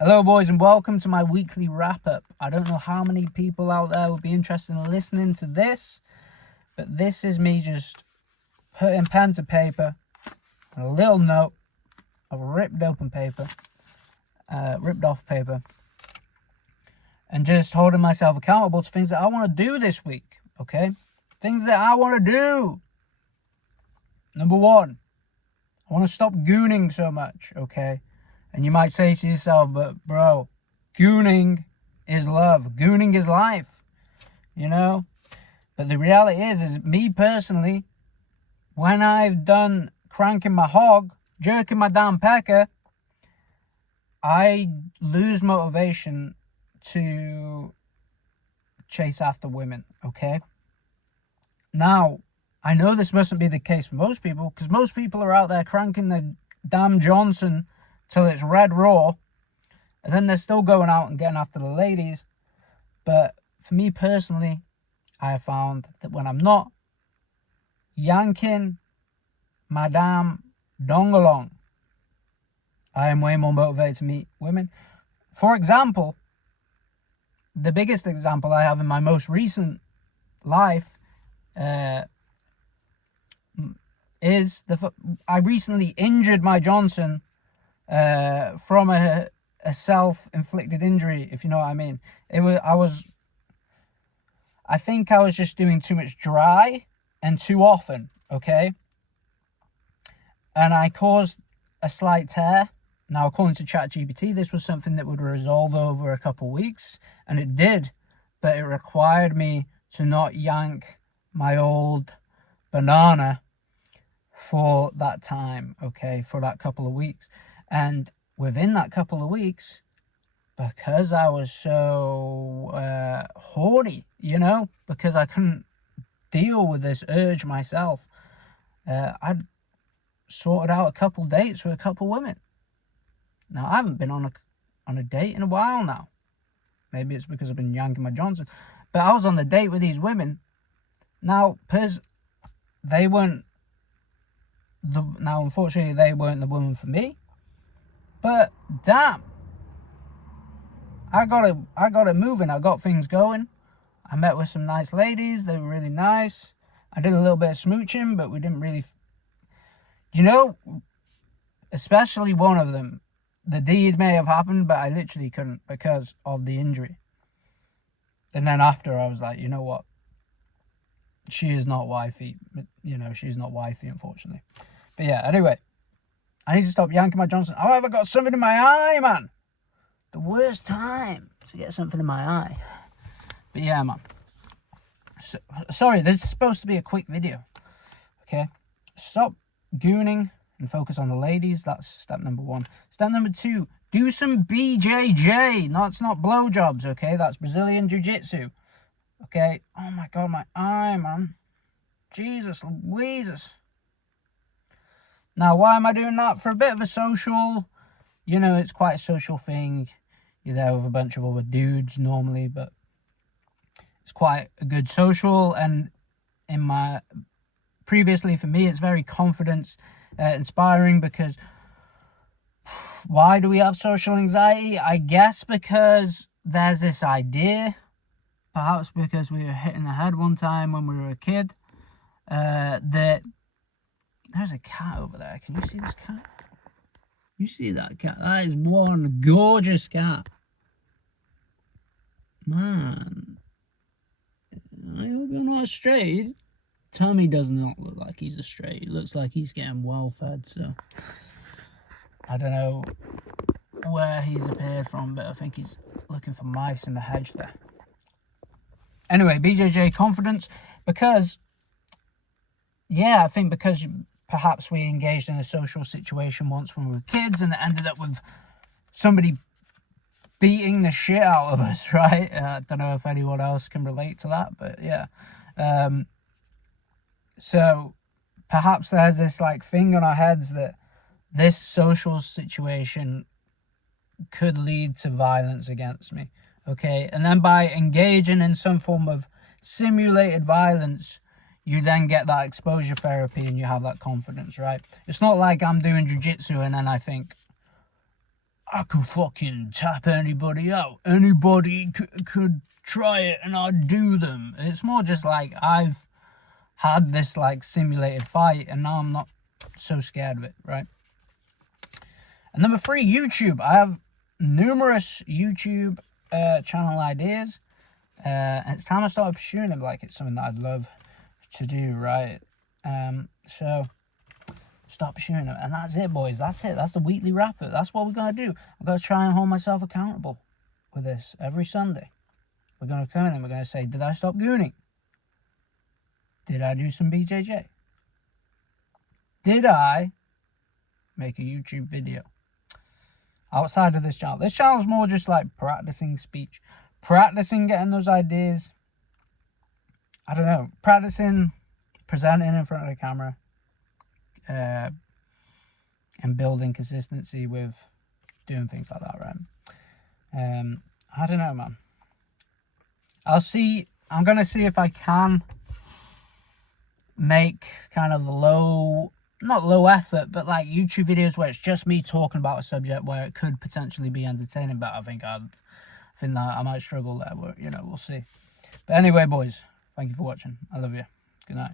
Hello, boys, and welcome to my weekly wrap-up. I don't know how many people out there would be interested in listening to this, but this is me just putting pen to paper, a little note of ripped open paper, ripped off paper, and just holding myself accountable to things that I want to do this week, okay? Things that I want to do. Number one, I want to stop gooning so much, okay? And you might say to yourself, but bro, gooning is love. Gooning is life, you know? But the reality is me personally, when I've done cranking my hog, jerking my damn pecker, I lose motivation to chase after women, okay? Now, I know this mustn't be the case for most people, because most people are out there cranking the damn Johnson till it's red raw, and then they're still going out and getting after the ladies. But for me personally, I have found that when I'm not yanking my damn dongalong, I am way more motivated to meet women. For example, the biggest example I have in my most recent life is I recently injured my Johnson from a self-inflicted injury, if you know what I mean. I think I was just doing too much dry and too often, okay? And I caused a slight tear. Now, according to ChatGPT, this was something that would resolve over a couple of weeks, and it did, but it required me to not yank my old banana for that time, okay, for that couple of weeks. And within that couple of weeks, because I was so horny, you know, because I couldn't deal with this urge myself, I'd sorted out a couple dates with a couple women. Now, I haven't been on a date in a while now. Maybe it's because I've been yanking my Johnson. But I was on the date with these women. Now, they weren't unfortunately, they weren't the woman for me. But damn, I got it moving. I got things going. I met with some nice ladies. They were really nice. I did a little bit of smooching, but we didn't really, especially one of them. The deed may have happened, but I literally couldn't because of the injury. And then after, I was like, you know what? She is not wifey. She's not wifey, unfortunately. But yeah, anyway, I need to stop yanking my Johnson. Oh, have I got something in my eye, man? The worst time to get something in my eye. But yeah, man. Sorry, this is supposed to be a quick video. Okay? Stop gooning and focus on the ladies. That's step number one. Step number two, do some BJJ. That's not blowjobs, okay? That's Brazilian Jiu-Jitsu. Okay? Oh my God, my eye, man. Jesus Louises. Now, why am I doing that? For a bit of a social, it's quite a social thing. You're there with a bunch of other dudes normally, but it's quite a good social. And previously for me, it's very confidence inspiring, because why do we have social anxiety? I guess because there's this idea, perhaps because we were hit in the head one time when we were a kid, that there's a cat over there. Can you see this cat? You see that cat? That is one gorgeous cat. Man, I hope you're not straight. His tummy does not look like he's a stray. It looks like he's getting well fed, so I don't know where he's appeared from, but I think he's looking for mice in the hedge there. Anyway, BJJ confidence, because I think because perhaps we engaged in a social situation once when we were kids, and it ended up with somebody beating the shit out of us, right? I don't know if anyone else can relate to that, but yeah. So perhaps there's this thing on our heads that this social situation could lead to violence against me, okay? And then by engaging in some form of simulated violence, you then get that exposure therapy and you have that confidence, right? It's not like I'm doing jiu-jitsu and then I think, I could fucking tap anybody out. Anybody could try it and I'd do them. It's more just like I've had this like simulated fight and now I'm not so scared of it, right? And number 3, YouTube. I have numerous YouTube channel ideas, and it's time I started pursuing them. Like, it's something that I'd love to do, right? So start pursuing them, and that's it, boys. That's it. That's the weekly wrap up. That's what we're gonna do. I'm gonna try and hold myself accountable with this every Sunday. We're gonna come in and we're gonna say, did I stop gooning? Did I do some BJJ? Did I make a YouTube video outside of this channel? This channel is more just like practicing speech, practicing getting those ideas. I don't know, practicing presenting in front of the camera, and building consistency with doing things like that, right? I don't know, man. I'll see. I'm gonna see if I can make kind of not low effort, but like YouTube videos where it's just me talking about a subject where it could potentially be entertaining. But I think that I might struggle there. But, you know, we'll see. But anyway, boys, thank you for watching. I love you. Good night.